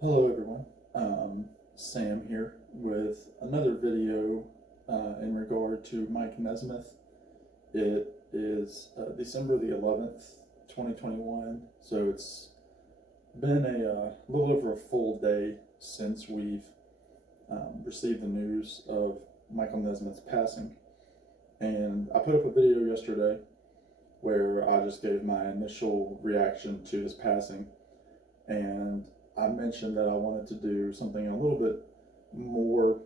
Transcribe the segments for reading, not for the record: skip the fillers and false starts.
Hello everyone, Sam here with another video in regard to Mike Nesmith. It is December the 11th, 2021, so it's been a little over a full day since we've received the news of Michael Nesmith's passing. And I put up a video yesterday where I just gave my initial reaction to his passing, and I mentioned that I wanted to do something a little bit more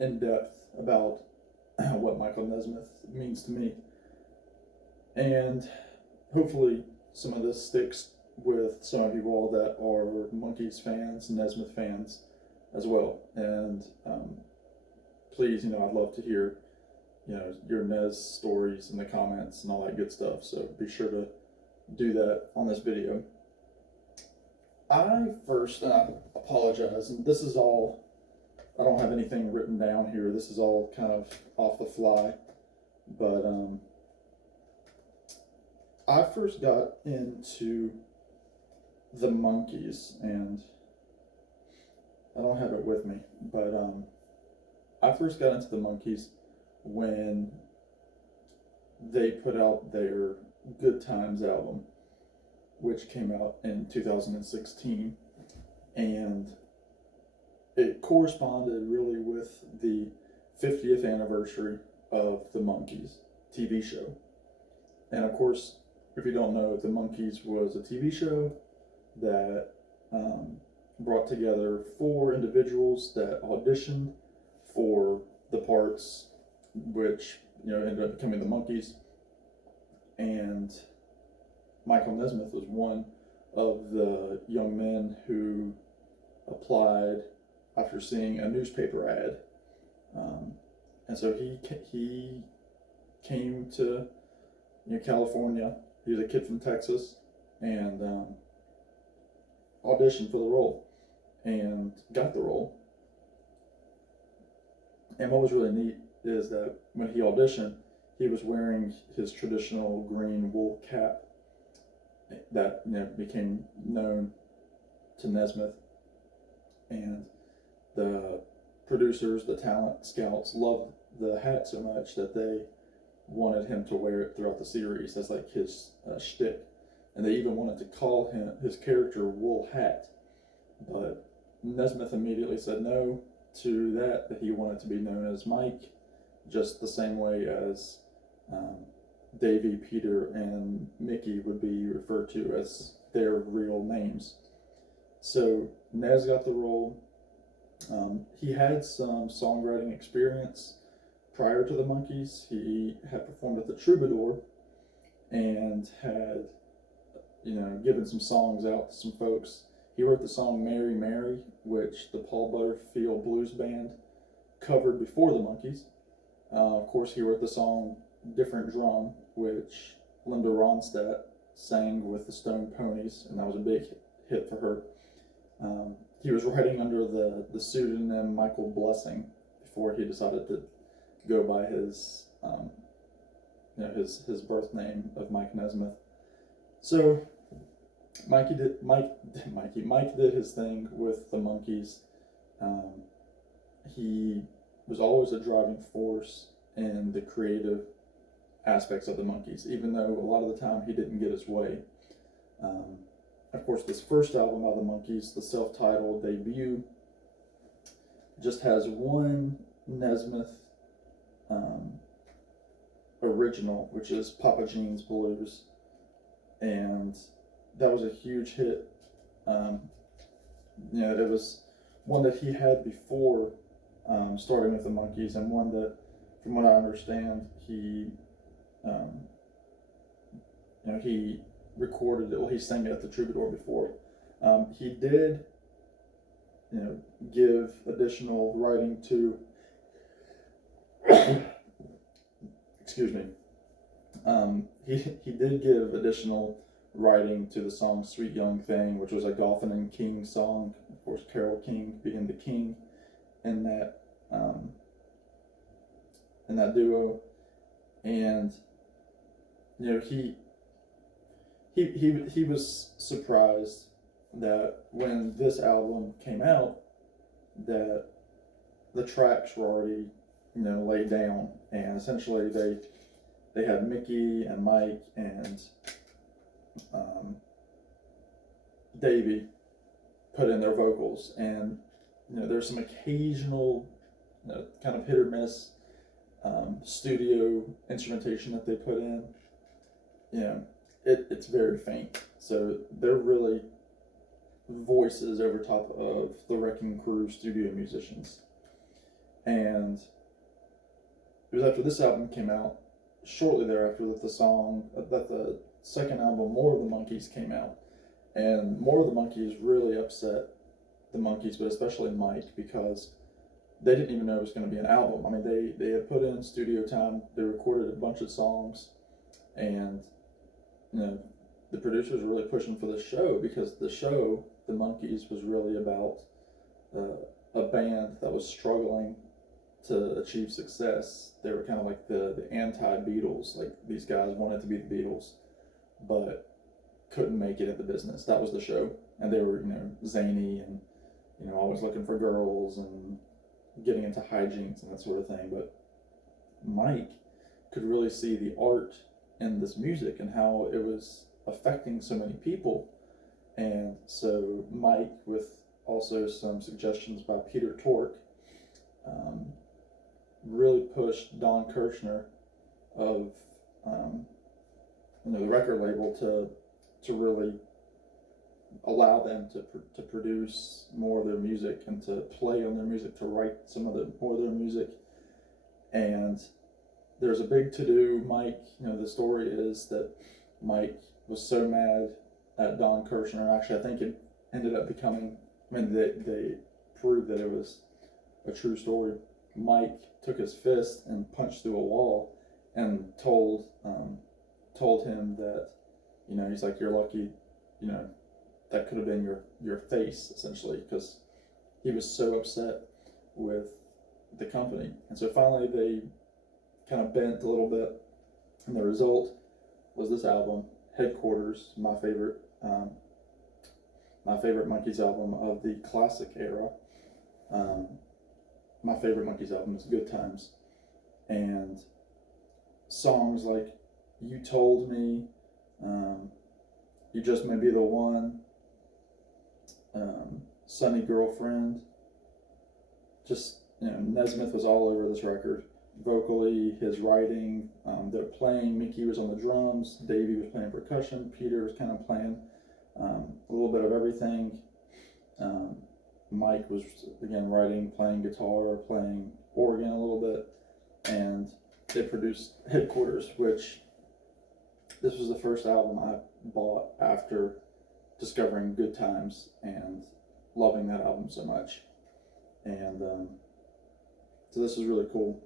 in depth about what Michael Nesmith means to me. And hopefully, some of this sticks with some of you all that are Monkees fans, Nesmith fans as well. And please, I'd love to hear, your Nes stories in the comments and all that good stuff. So be sure to do that on this video. I first apologize, and this is all, I don't have anything written down here. This is all kind of off the fly. But I first got into the Monkees, and I don't have it with me, but I first got into the Monkees when they put out their Good Times album, which came out in 2016, and it corresponded really with the 50th anniversary of the Monkees TV show. And of course, if you don't know, the Monkees was a TV show that brought together 4 individuals that auditioned for the parts, which ended up becoming the Monkees. And Michael Nesmith was one of the young men who applied after seeing a newspaper ad, and so he came to California. He was a kid from Texas, and auditioned for the role and got the role. And what was really neat is that when he auditioned, he was wearing his traditional green wool cap that became known to Nesmith, and the producers, the talent scouts, loved the hat so much that they wanted him to wear it throughout the series as like his shtick, and they even wanted to call his character Wool Hat, but Nesmith immediately said no to that he wanted to be known as Mike, just the same way as Davy, Peter, and Mickey would be referred to as their real names. So Nez got the role. He had some songwriting experience prior to the Monkees. He had performed at the Troubadour and had, given some songs out to some folks. He wrote the song Mary Mary, which the Paul Butterfield Blues Band covered before the Monkees. Of course, he wrote the song Different Drum, which Linda Ronstadt sang with the Stone Ponies, and that was a big hit for her. He was writing under the pseudonym Michael Blessing before he decided to go by his his birth name of Mike Nesmith. So Mike did his thing with the Monkees. He was always a driving force in the creative aspects of the Monkees, even though a lot of the time he didn't get his way. Of course, this first album by the Monkees, the self-titled debut, just has one Nesmith original, which is Papa Jean's Blues, and that was a huge hit. It was one that he had before starting with the Monkees, and one that, from what I understand, he he recorded it. Well, he sang it at the Troubadour before. He did, give additional writing to. Excuse me. He did give additional writing to the song "Sweet Young Thing," which was a Goffin and King song. Of course, Carole King being the king in that duo, and he was surprised that when this album came out, that the tracks were already, laid down, and essentially they had Mickey and Mike and Davey put in their vocals, and there's some occasional kind of hit or miss studio instrumentation that they put in. It's very faint, so they're really voices over top of the Wrecking Crew studio musicians. And it was after this album came out, shortly thereafter, that the second album, More of the Monkeys, came out. And More of the Monkeys really upset the Monkeys, but especially Mike, because they didn't even know it was going to be an album. I mean, they had put in studio time, they recorded a bunch of songs, and the producers were really pushing for this show, because the show, The Monkeys, was really about a band that was struggling to achieve success. They were kind of like the anti-Beatles. Like, these guys wanted to be the Beatles, but couldn't make it in the business. That was the show. And they were, zany and, always looking for girls and getting into hijinks and that sort of thing. But Mike could really see the art in this music and how it was affecting so many people. And so Mike, with also some suggestions by Peter Tork, really pushed Don Kirshner of the record label to really allow them to produce more of their music and to play on their music, to write more of their music. And there's a big to-do. Mike, the story is that Mike was so mad at Don Kirshner. Actually, I think it ended up becoming, they proved that it was a true story. Mike took his fist and punched through a wall and told him that, he's like, you're lucky, that could have been your face, essentially, because he was so upset with the company. And so finally they kind of bent a little bit, and the result was this album, Headquarters, my favorite Monkees album of the classic era. My favorite Monkees album is Good Times, and songs like You Told Me, You Just May Be the One, Sunny Girlfriend. Just, Nesmith was all over this record. Vocally, his writing, they're playing, Mickey was on the drums, Davey was playing percussion, Peter was kind of playing a little bit of everything. Mike was, again, writing, playing guitar, playing organ a little bit, and they produced Headquarters, which this was the first album I bought after discovering Good Times and loving that album so much. And so this is really cool.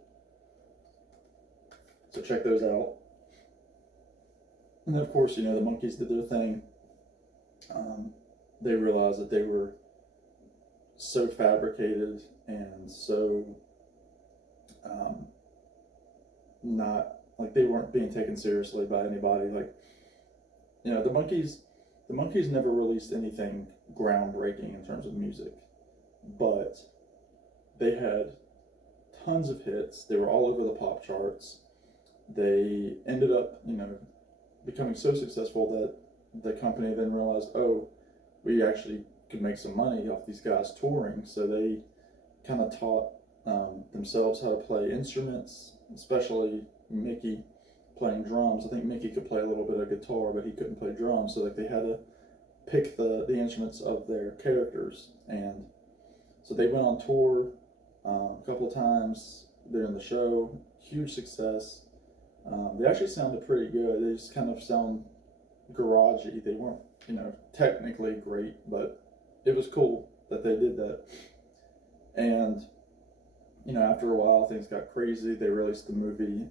So check those out. And then, of course, the Monkees did their thing. They realized that they were so fabricated and so not, like, they weren't being taken seriously by anybody. Like, the Monkees never released anything groundbreaking in terms of music, but they had tons of hits. They were all over the pop charts. They ended up, becoming so successful that the company then realized, oh, we actually could make some money off these guys touring. So they kind of taught themselves how to play instruments, especially Mickey playing drums. I think Mickey could play a little bit of guitar, but he couldn't play drums. So they had to pick the instruments of their characters. And so they went on tour a couple of times during the show. Huge success. They actually sounded pretty good. They just kind of sound garagey. They weren't, technically great, but it was cool that they did that. And, after a while, things got crazy. They released the movie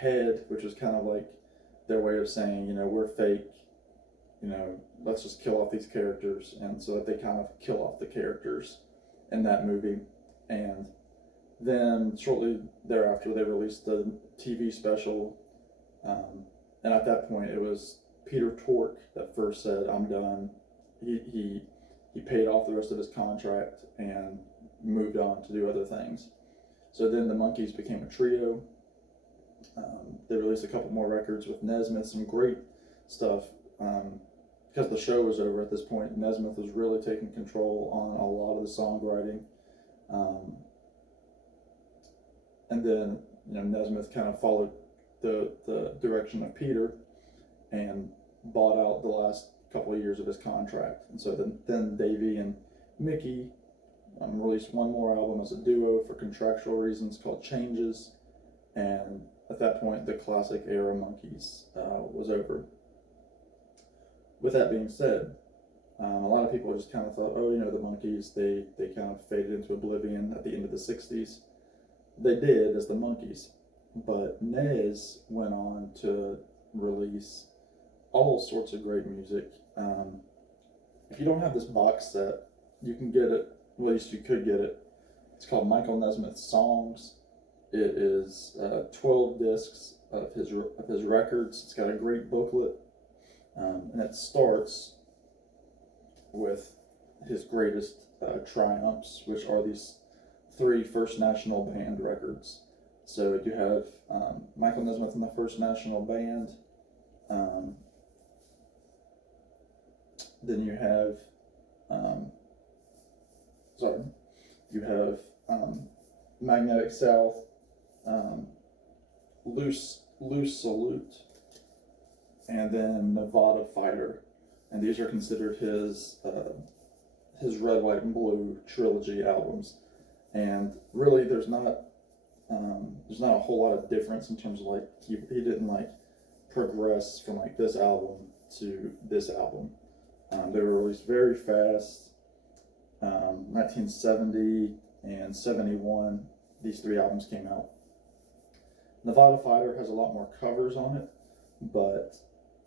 Head, which was kind of like their way of saying, we're fake, let's just kill off these characters. And so that they kind of kill off the characters in that movie. And then shortly thereafter, they released the TV special. And at that point, it was Peter Tork that first said, I'm done. he paid off the rest of his contract and moved on to do other things. So then the Monkees became a trio. They released a couple more records with Nesmith, some great stuff. Because the show was over at this point, Nesmith was really taking control on a lot of the songwriting. And then, Nesmith kind of followed the direction of Peter and bought out the last couple of years of his contract. And so then Davey and Mickey released one more album as a duo for contractual reasons called Changes. And at that point, the classic era Monkees was over. With that being said, a lot of people just kind of thought, the Monkees, they kind of faded into oblivion at the end of the 60s. They did as the Monkees, but Nez went on to release all sorts of great music. If you don't have this box set, you can get it, at least you could get it. It's called Michael Nesmith Songs. It is 12 discs of his records. It's got a great booklet, and it starts with his greatest triumphs, which are these 3 First National Band records. So you have Michael Nesmith and the First National Band. Then you have, Magnetic South, Loose Salute, and then Nevada Fighter. And these are considered his Red, White, and Blue trilogy albums. And really, there's not a whole lot of difference in terms of he didn't progress from this album to this album. They were released very fast. 1970 and 71, these 3 albums came out. Nevada Fighter has a lot more covers on it, but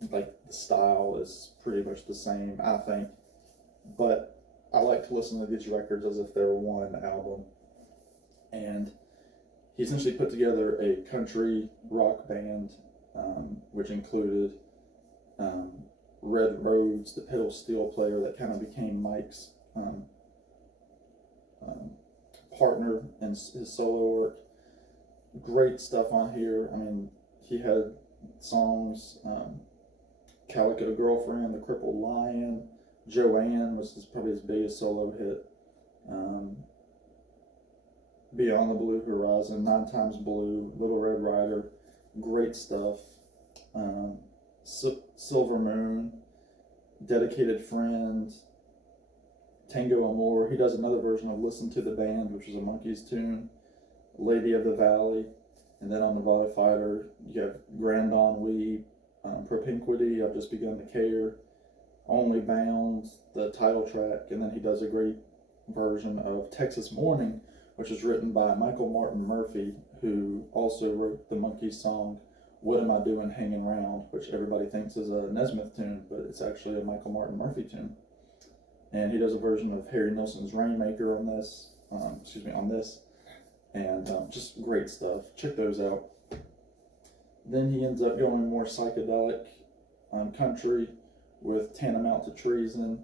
the style is pretty much the same, I think. But I like to listen to these records as if they were one album. And he essentially put together a country rock band, which included Red Rhodes, the pedal steel player that kind of became Mike's partner in his solo work. Great stuff on here. I mean, he had songs, Calico Girlfriend, The Crippled Lion, Joanne was probably his biggest solo hit. Beyond the Blue Horizon, 9 Times Blue, Little Red Rider, great stuff. Silver Moon, Dedicated Friend, Tango Amor. He does another version of Listen to the Band, which is a Monkees tune, Lady of the Valley, and then on Nevada Fighter, you have Grand Ennui, Propinquity, I've Just Begun to Care, Only Bound, the title track, and then he does a great version of Texas Morning, which was written by Michael Martin Murphey, who also wrote the Monkees song What Am I Doing Hanging Round, which everybody thinks is a Nesmith tune, but it's actually a Michael Martin Murphey tune. And he does a version of Harry Nilsson's Rainmaker on this, and just great stuff. Check those out. Then he ends up going more psychedelic country with Tantamount to Treason.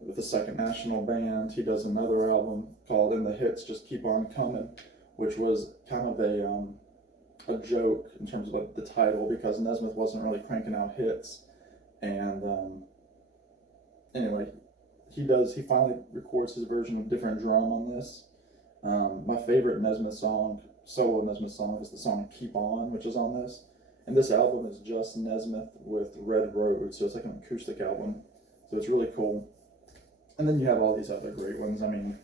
With the Second National Band, he does another album called And the Hits Just Keep On Coming, which was kind of a joke in terms of the title, because Nesmith wasn't really cranking out hits. And anyway, he finally records his version of Different Drum on this. My favorite solo Nesmith song is the song Keep On, which is on this. And this album is just Nesmith with Red Road, so it's like an acoustic album. So it's really cool. And then you have all these other great ones. I mean,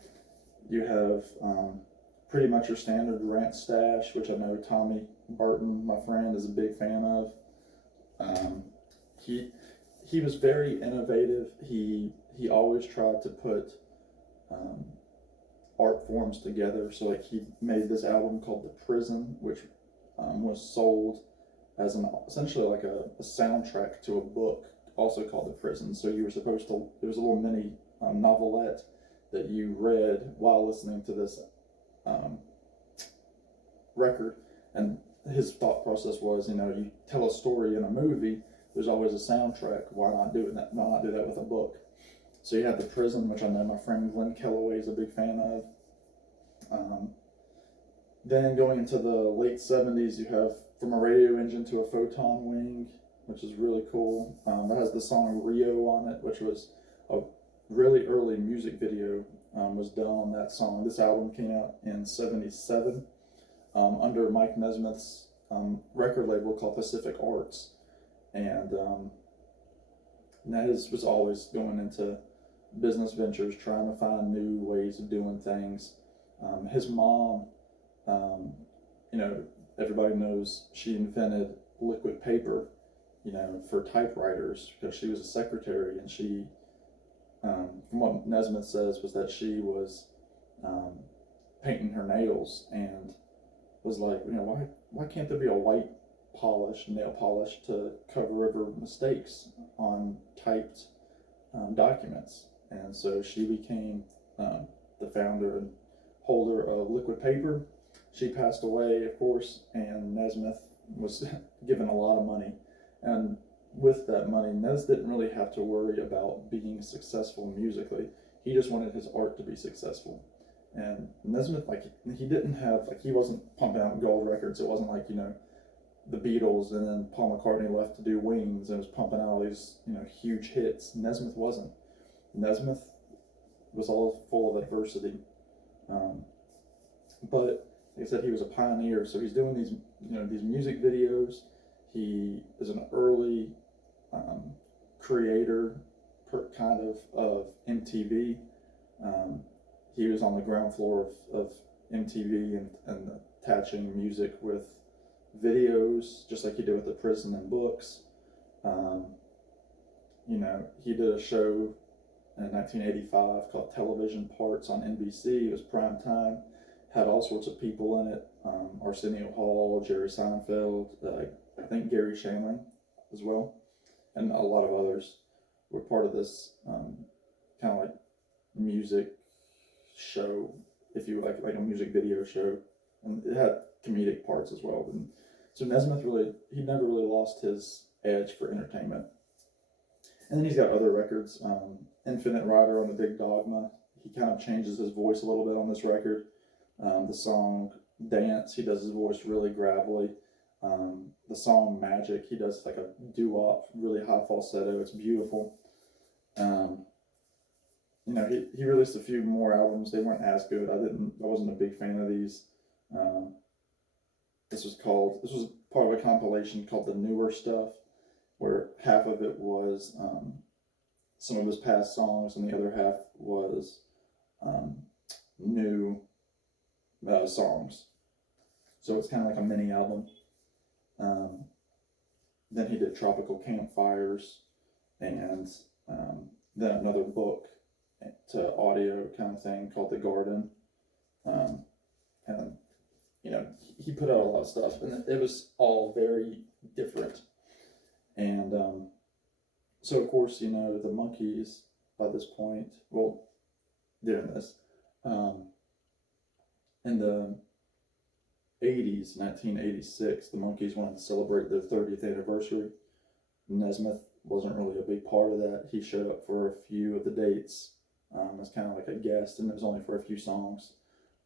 you have pretty much your standard Rant Stash, which I know Tommy Burton, my friend, is a big fan of. He was very innovative. He always tried to put art forms together. So he made this album called The Prison, which was sold as essentially like a soundtrack to a book, also called The Prison. So you were supposed to, there was a little mini novelette that you read while listening to this record. And his thought process was, you tell a story in a movie, there's always a soundtrack. Why not do that? Why not do that with a book? So you have The Prison, which I know my friend Glenn Kellaway is a big fan of. Then going into the late 70s, you have From a Radio Engine to a Photon Wing, which is really cool. That has the song Rio on it, which was a really early music video was done on that song. This album came out in 77 under Mike Nesmith's record label called Pacific Arts. And Nez was always going into business ventures, trying to find new ways of doing things. His mom, everybody knows she invented liquid paper, for typewriters, because she was a secretary, and she, from what Nesmith says, was that she was painting her nails and was like, why can't there be a white polish, nail polish, to cover over mistakes on typed documents? And so she became the founder and holder of liquid paper. She passed away, of course, and Nesmith was given a lot of money. And with that money, Nez didn't really have to worry about being successful musically. He just wanted his art to be successful. And Nesmith, he wasn't pumping out gold records. It wasn't like, the Beatles and then Paul McCartney left to do Wings and was pumping out all these, huge hits. Nesmith wasn't. Nesmith was all full of adversity. But like I said, he was a pioneer. So he's doing these, these music videos. He is an early creator, of MTV. He was on the ground floor of MTV and attaching music with videos, just like he did with The Prison and books. He did a show in 1985 called Television Parts on NBC. It was prime time, had all sorts of people in it. Arsenio Hall, Jerry Seinfeld, I think Gary Shandling as well, and a lot of others were part of this kind of like music show, if you like a music video show, and it had comedic parts as well. And so Nesmith he never really lost his edge for entertainment. And then he's got other records, Infinite Rider on the Big Dogma. He kind of changes his voice a little bit on this record. The song Dance, he does his voice really gravelly. The song Magic, he does like a doo-wop, really high falsetto. It's beautiful. He released a few more albums. They weren't as good. I wasn't a big fan of these. This was part of a compilation called The Newer Stuff, where half of it was some of his past songs and the other half was new songs. So it's kind of like a mini album. Then he did Tropical Campfires, and then another book to audio kind of thing called The Garden. And he put out a lot of stuff, and it was all very different. And so of course, the Monkees by this point, doing this, in the 80s, 1986, the Monkees wanted to celebrate their 30th anniversary. Nesmith wasn't really a big part of that. He showed up for a few of the dates as kind of like a guest, and it was only for a few songs.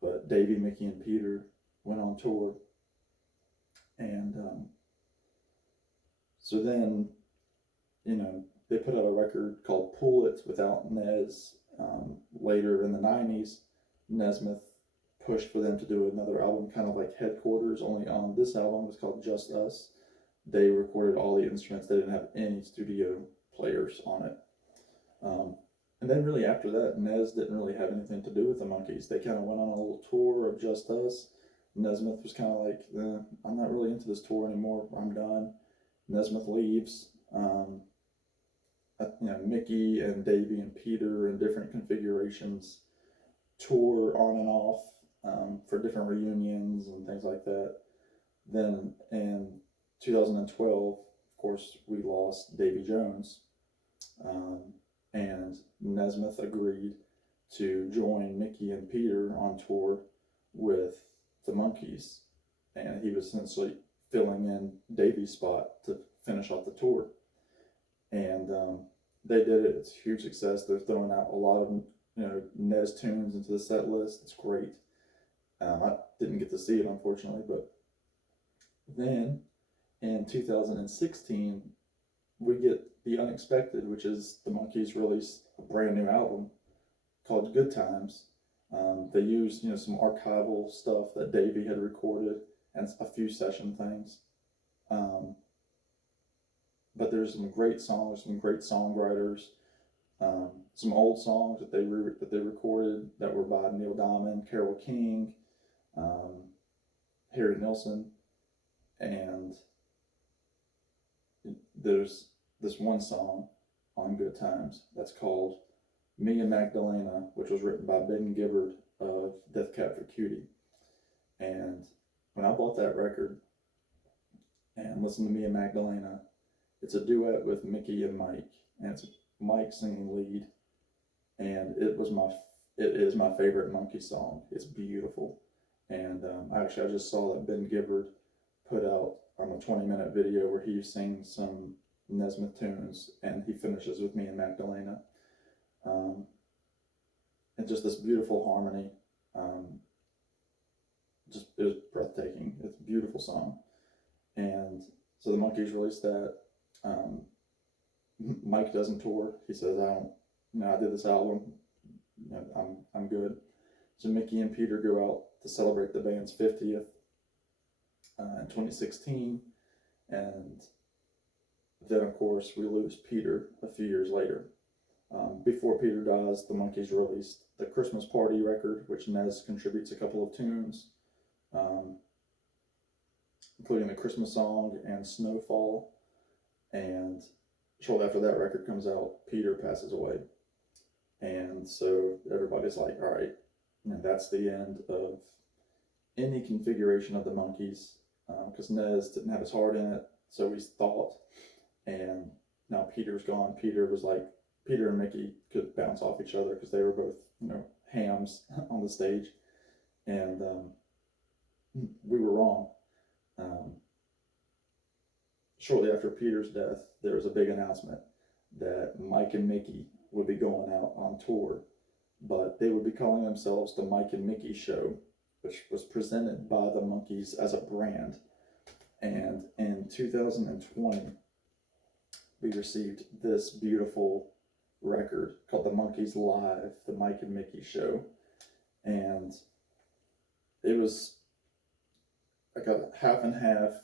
But Davey, Mickey, and Peter went on tour. And so then, they put out a record called Pull It without Nez. Later in the 90s, Nesmith pushed for them to do another album, kind of like Headquarters, only on this album was called Just Us. They recorded all the instruments. They didn't have any studio players on it. And then really after that, Nez didn't really have anything to do with the Monkees. They kind of went on a little tour of Just Us. Nesmith was kind of like, I'm not really into this tour anymore. I'm done. Nesmith leaves. Mickey and Davey and Peter in different configurations tour on and off for different reunions and things like that. Then in 2012, of course, we lost Davy Jones, and Nesmith agreed to join Mickey and Peter on tour with the Monkees, and he was essentially filling in Davy's spot to finish off the tour. and they did it. It's a huge success. They're throwing out a lot of Nez tunes into the set list. It's great. I didn't get to see it, unfortunately, but then in 2016 we get the unexpected, which is the Monkees release a brand new album called Good Times. They used some archival stuff that Davey had recorded and a few session things. But there's some great songs, some great songwriters, some old songs that they recorded that were by Neil Diamond, Carole King, Harry Nilsson, and there's this one song on Good Times that's called Me and Magdalena, which was written by Ben Gibbard of Death Cab for Cutie. And when I bought that record and listened to Me and Magdalena, it's a duet with Mickey and Mike, and it's Mike singing lead, and it is my favorite Monkey song. It's beautiful, and actually I just saw that Ben Gibbard put out a 20-minute video where he sings some Nesmith tunes, and he finishes with Me and Magdalena, and just this beautiful harmony. It was breathtaking. It's a beautiful song, and so the Monkees released that. Mike doesn't tour. He says, I did this album. I'm good. So Mickey and Peter go out to celebrate the band's 50th in 2016, and then of course we lose Peter a few years later. Before Peter dies, the Monkees released the Christmas Party record, which Nez contributes a couple of tunes, including the Christmas song and Snowfall. And shortly after that record comes out, Peter passes away. And so everybody's like, all right, that's the end of any configuration of the Monkees, because Nez didn't have his heart in it, so we thought. And now Peter's gone. Peter and Mickey could bounce off each other because they were both, hams on the stage. And we were wrong. Shortly after Peter's death, there was a big announcement that Mike and Mickey would be going out on tour, but they would be calling themselves the Mike and Mickey Show, which was presented by the Monkees as a brand. And in 2020, we received this beautiful record called The Monkees Live, the Mike and Mickey Show. And it was like a half and half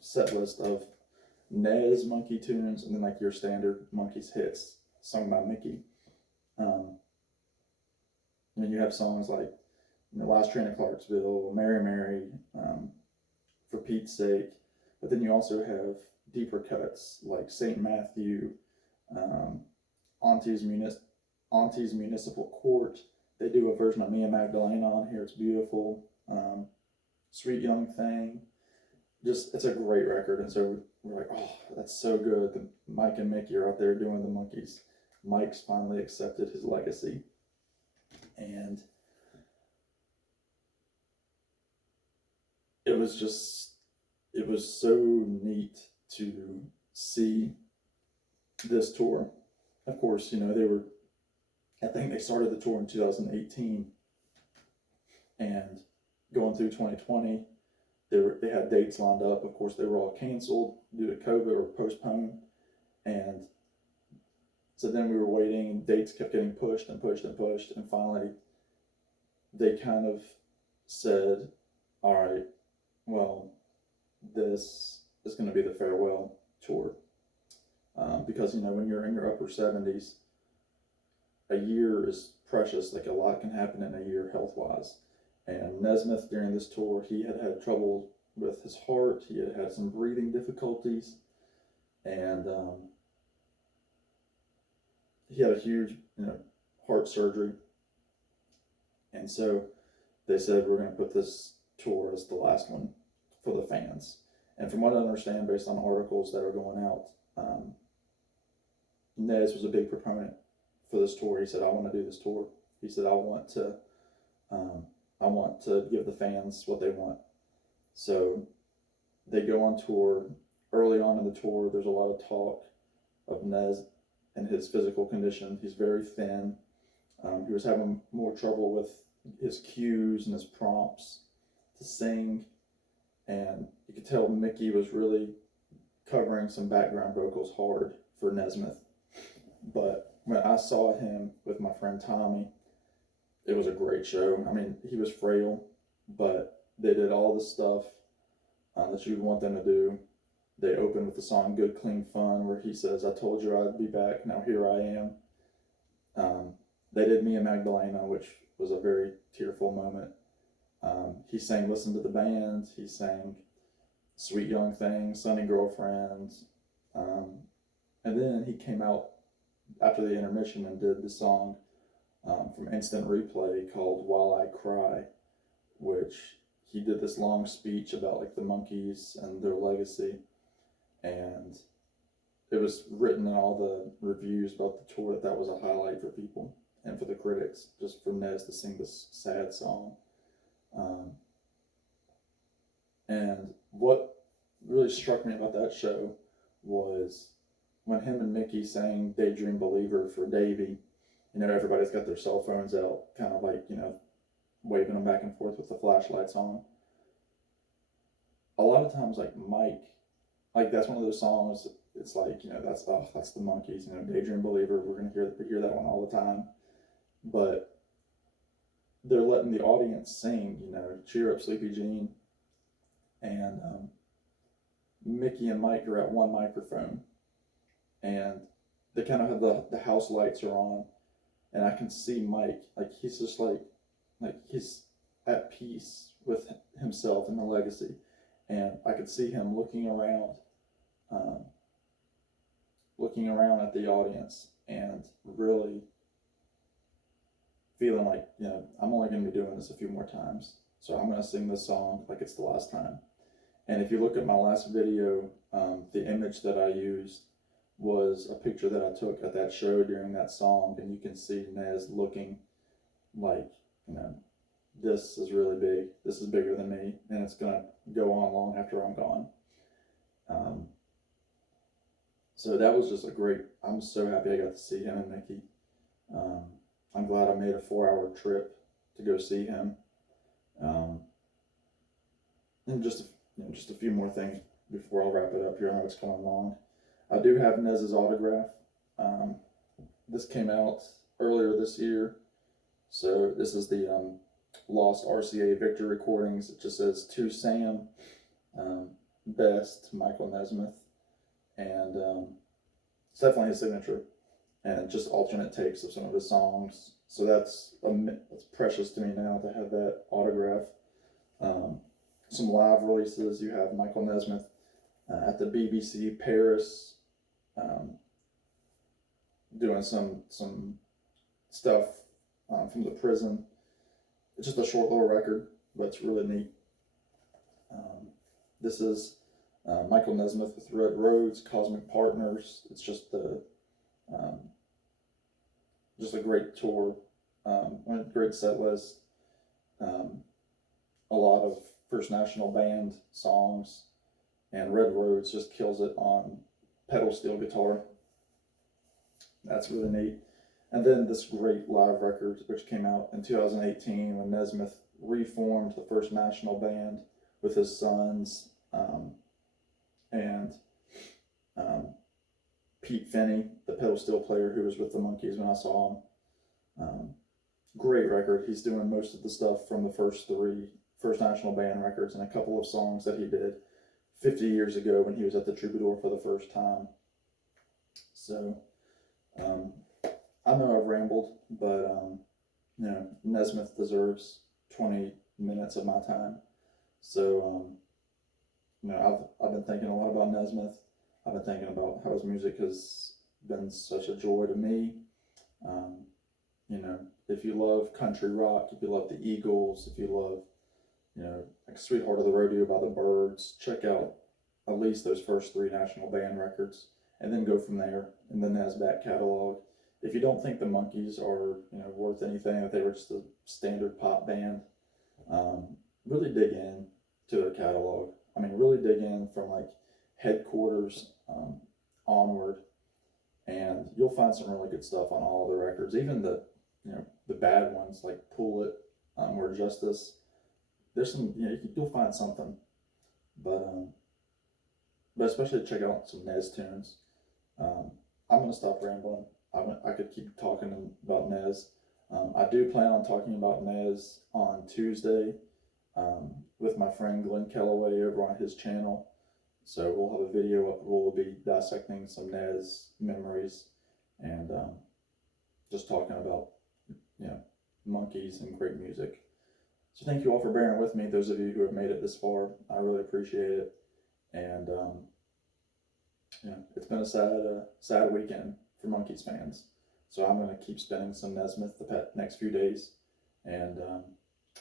set list of Nez Monkey tunes and then like your standard Monkees hits sung by Mickey. And then you have songs like Last Train to Clarksville, Mary Mary, For Pete's Sake. But then you also have deeper cuts like St. Matthew, Auntie's Municipal Court. They do a version of Me and Magdalena on here. It's beautiful. Sweet Young Thing. It's a great record. And so we're like, oh, that's so good. Mike and Mickey are out there doing the Monkees. Mike's finally accepted his legacy. And it was so neat to see this tour. Of course, I think they started the tour in 2018, and going through 2020, they had dates lined up. Of course, they were all canceled due to COVID or postponed, and so then we were waiting. Dates kept getting pushed and pushed and pushed, and finally, they kind of said, "All right, well, this is going to be the farewell tour," because when you're in your upper 70s, a year is precious. Like, a lot can happen in a year health-wise. And Nesmith, during this tour, he had trouble with his heart. He had some breathing difficulties, and he had a huge, heart surgery. And so they said, we're going to put this tour as the last one for the fans. And from what I understand, based on articles that are going out, Nez was a big proponent for this tour. He said, I want to do this tour. He said, I want to give the fans what they want. So they go on tour. Early on in the tour, there's a lot of talk of Nez and his physical condition. He's very thin. He was having more trouble with his cues and his prompts to sing, and you could tell Mickey was really covering some background vocals hard for Nesmith. But when I saw him with my friend Tommy, it was a great show. I mean, he was frail, but they did all the stuff that you'd want them to do. They opened with the song Good Clean Fun, where he says, "I told you I'd be back, now here I am." They did Me and Magdalena, which was a very tearful moment. He sang Listen to the Band, he sang Sweet Young Thing, Sunny Girlfriend, and then he came out after the intermission and did the song from Instant Replay called While I Cry, which he did this long speech about like the Monkees and their legacy, and it was written in all the reviews about the tour that was a highlight for people and for the critics, just for Nez to sing this sad song. And what really struck me about that show was when him and Mickey sang Daydream Believer for Davy. You know, everybody's got their cell phones out, kind of like, you know, waving them back and forth with the flashlights on. A lot of times, like Mike, like that's one of those songs, it's like, you know, that's the Monkees, you know, Daydream Believer, we're going to hear that one all the time. But they're letting the audience sing, you know, Cheer Up Sleepy Jean. And Mickey and Mike are at one microphone, and they kind of have the house lights are on, and I can see Mike, like he's just like he's at peace with himself and the legacy, and I could see him looking around at the audience and really feeling like, you know, I'm only going to be doing this a few more times, so I'm going to sing this song like it's the last time. And if you look at my last video, the image that I used was a picture that I took at that show during that song, and you can see Nez looking like, you know, this is really big, this is bigger than me, and it's going to go on long after I'm gone. So that was just I'm so happy I got to see him and Mickey. I'm glad I made a 4-hour trip to go see him. And just a few more things before I'll wrap it up here. I know it's going long. I do have Nez's autograph. This came out earlier this year. So this is the Lost RCA Victor recordings. It just says to Sam, best, Michael Nesmith. And it's definitely his signature. And just alternate takes of some of his songs. So that's precious to me now to have that autograph. Some live releases. You have Michael Nesmith at the BBC Paris, doing some stuff from the prison. It's just a short little record, but it's really neat. This is Michael Nesmith with Red Roads, Cosmic Partners. It's just a great tour, a great set list. A lot of First National Band songs, and Red Roads just kills it on pedal steel guitar. That's really neat. And then this great live record, which came out in 2018 when Nesmith reformed the First National Band with his sons, and Pete Finney, the pedal steel player who was with the Monkees when I saw him. Great record. He's doing most of the stuff from the first 3 First National Band records and a couple of songs that he did 50 years ago when he was at the Troubadour for the first time. So, I know I've rambled, but, you know, Nesmith deserves 20 minutes of my time. So, you know, I've been thinking a lot about Nesmith. I've been thinking about how his music has been such a joy to me. You know, if you love country rock, if you love the Eagles, if you love, you know, like Sweetheart of the Rodeo by the Byrds, check out at least those first 3 National Band records, and then go from there in the Nez back catalog. If you don't think the Monkees are, you know, worth anything, that they were just a standard pop band, really dig in to their catalog. I mean, really dig in from like Headquarters onward. and you'll find some really good stuff on all the records, even the bad ones like Pull It, or Justice. There's some, you'll find something, but especially check out some Nez tunes. I'm gonna stop rambling. I could keep talking about Nez. I do plan on talking about Nez on Tuesday, with my friend Glenn Kellaway over on his channel. So we'll have a video up where we'll be dissecting some Nez memories and just talking about, monkeys and great music. So thank you all for bearing with me, those of you who have made it this far. I really appreciate it. And it's been a sad weekend for Monkeys fans. So I'm going to keep spinning some Nesmith the next few days, and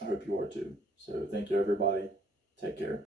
I hope you are too. So thank you, everybody. Take care.